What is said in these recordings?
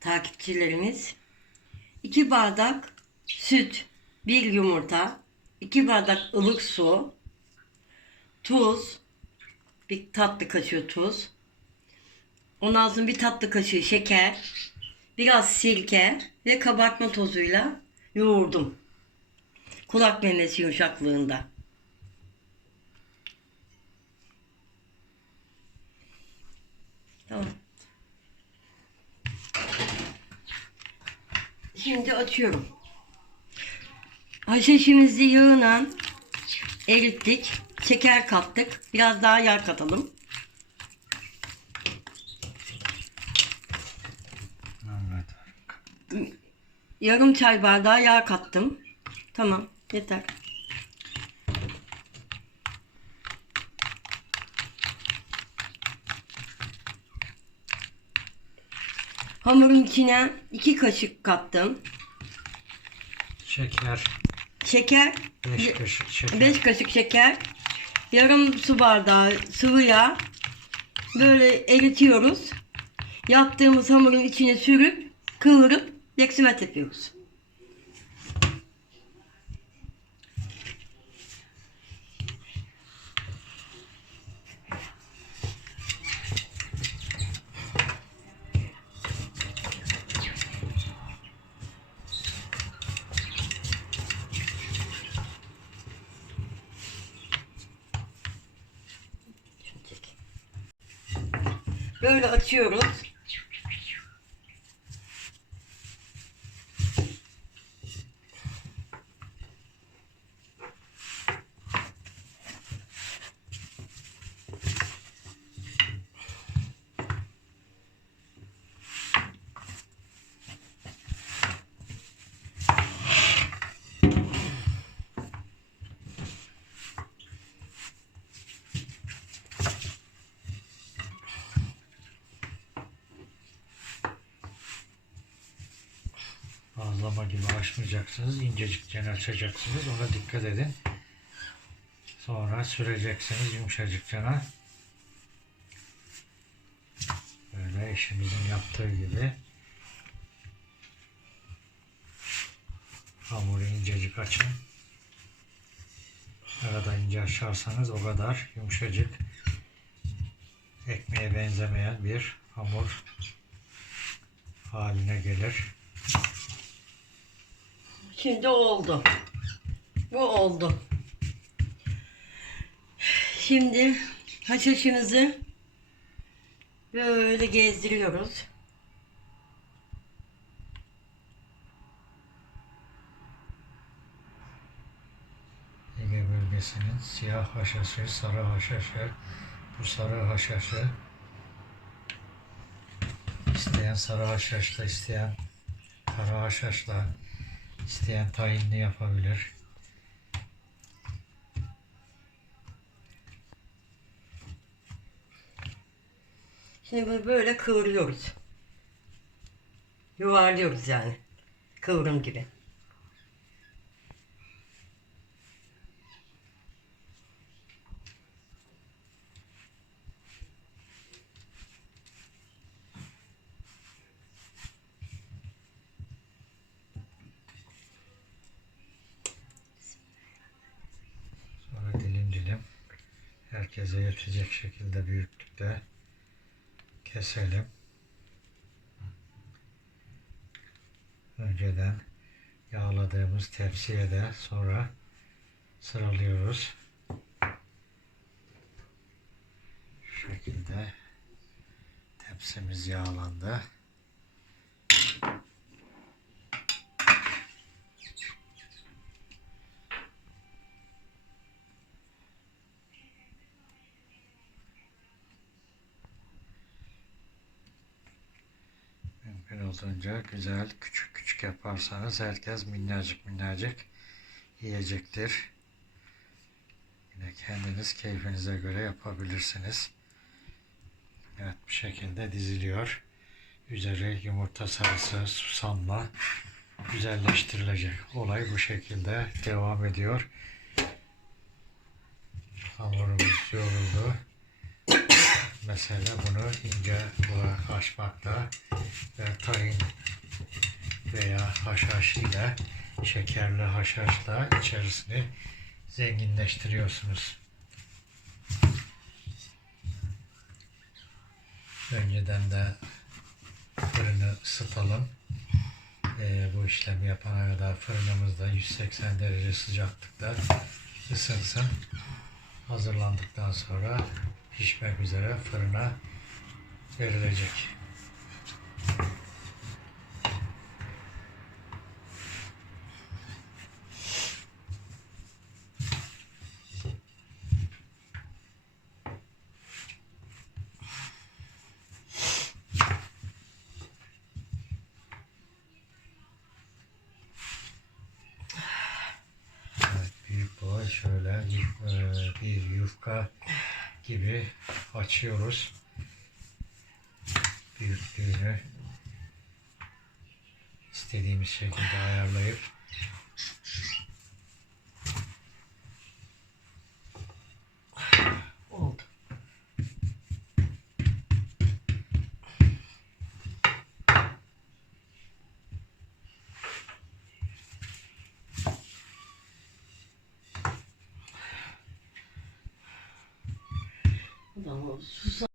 takipçilerimiz. 2 bardak süt, 1 yumurta, 2 bardak ılık su, tuz, bir tatlı kaşığı tuz, ondan sonra bir tatlı kaşığı şeker, biraz sirke ve kabartma tozuyla yoğurdum. Kulak memesi yumuşaklığında. Tamam. Şimdi açıyorum. Haşhaşımızı yağına erittik. Şeker kattık. Biraz daha yağ katalım. Yarım çay bardağı yağ kattım. Tamam yeter. Hamurun içine iki kaşık kattım. Şeker. Şeker, 5 kaşık şeker. 5 kaşık şeker, yarım su bardağı sıvı yağ. Böyle eritiyoruz. Yaptığımız hamurun içine sürüp kıvırıp leksimet yapıyoruz. Böyle açıyoruz. Bazlama gibi açmayacaksınız. incecikten açacaksınız. Ona dikkat edin. Sonra süreceksiniz yumuşacıkçana. Böyle eşimizin yaptığı gibi. Hamuru incecik açın. Ne kadar ince açarsanız o kadar yumuşacık ekmeğe benzemeyen bir hamur haline gelir. Şimdi oldu. Bu oldu. Şimdi haşhaşımızı böyle gezdiriyoruz. Ege bölgesinin siyah haşhaşı, sarı haşhaşı, bu sarı haşhaşı isteyen sarı haşhaşla, isteyen kara haşhaşla, isteyen tayinli yapabilir. Şimdi bunu böyle kıvırıyoruz. Yuvarlıyoruz yani. Kıvrım gibi. Herkese yetecek şekilde büyüklükte keselim. Önceden yağladığımız tepsiye de sonra sıralıyoruz. Şu şekilde tepsimiz yağlandı. Olduğunca güzel küçük küçük yaparsanız herkes minnacık minnacık yiyecektir. Yine kendiniz keyfinize göre yapabilirsiniz. Evet bu şekilde diziliyor. Üzeri yumurta sarısı, susamla güzelleştirilecek. Olay bu şekilde devam ediyor. Hamurumuz yoğruldu. Mesela bunu ince olarak açmakla ve tahin veya haşhaş ile şekerli haşhaşla içerisini zenginleştiriyorsunuz. Önceden de fırını ısıtalım. Ee, bu işlemi yapana kadar fırınımızda 180 derece sıcaklıkta ısınsın. Hazırlandıktan sonra pişmek üzere fırına verilecek. Evet, büyük e, bir yufka gibi açıyoruz. Büyüklüğünü istediğimiz şekilde ayarlayıp Adamı susam.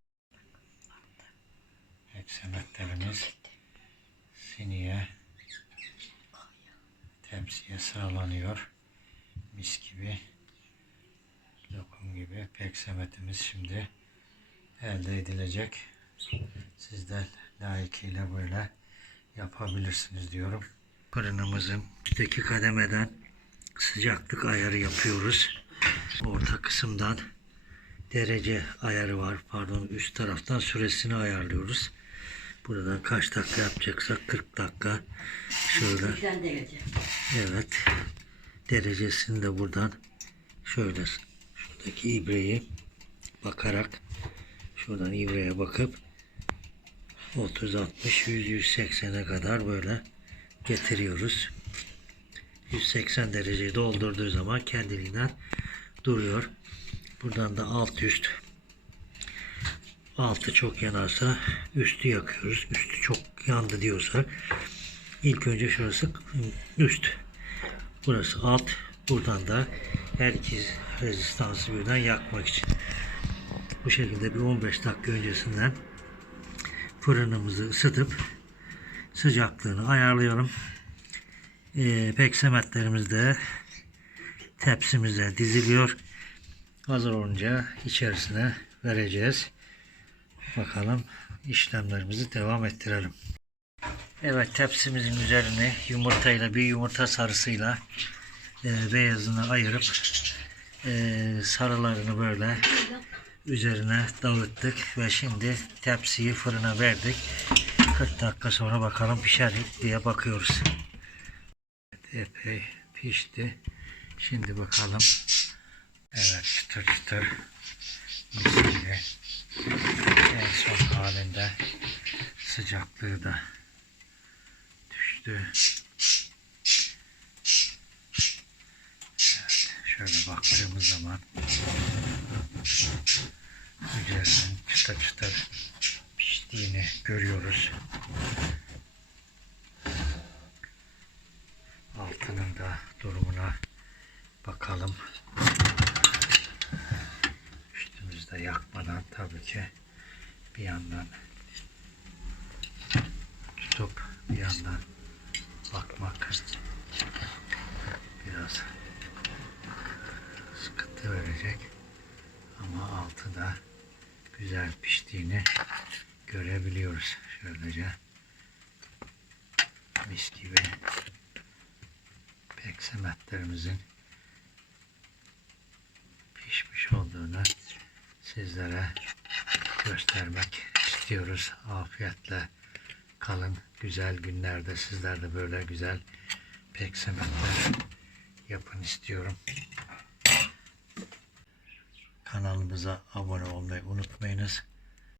eksemetlerimiz siniye tepsiye sıralanıyor. Mis gibi lokum gibi peksemetimiz şimdi elde edilecek. Siz de layıkıyla böyle yapabilirsiniz diyorum. Fırınımızın üstteki kademeden sıcaklık ayarı yapıyoruz. Orta kısımdan derece ayarı var. Pardon üst taraftan süresini ayarlıyoruz. Buradan kaç dakika yapacaksak 40 dakika. Şöyle 80 derece. evet. Derecesini de buradan şöyle şuradaki ibreyi bakarak şuradan ibreye bakıp 30 60 100 180'e kadar böyle getiriyoruz. 180 dereceyi doldurduğu zaman kendiliğinden duruyor. Buradan da alt üst altı çok yanarsa üstü yakıyoruz. Üstü çok yandı diyorsa ilk önce şurası üst. Burası alt. Buradan da her iki rezistansı birden yakmak için. Bu şekilde bir 15 dakika öncesinden fırınımızı ısıtıp sıcaklığını ayarlayalım. Ee, peksemetlerimiz de tepsimize diziliyor. Hazır olunca içerisine vereceğiz. Bakalım işlemlerimizi devam ettirelim. Evet tepsimizin üzerine yumurtayla bir yumurta sarısıyla e, beyazını ayırıp e, sarılarını böyle üzerine dağıttık ve şimdi tepsiyi fırına verdik. 40 dakika sonra bakalım pişer diye bakıyoruz. Evet, epey pişti. Şimdi bakalım. Evet çıtır çıtır mis. En son halinde sıcaklığı da düştü. Evet, şöyle baktığımız zaman üzerinin çıtır çıtır piştiğini görüyoruz. Altının da durumuna bakalım. Üstümüzde yakmadan tabii ki bir yandan tutup bir yandan bakmak biraz sıkıntı verecek. Ama altı da güzel piştiğini görebiliyoruz şöylece. Mis gibi peksemetlerimizin sizlere göstermek istiyoruz. Afiyetle kalın. Güzel günlerde sizler de böyle güzel peksemetler yapın istiyorum. Kanalımıza abone olmayı unutmayınız.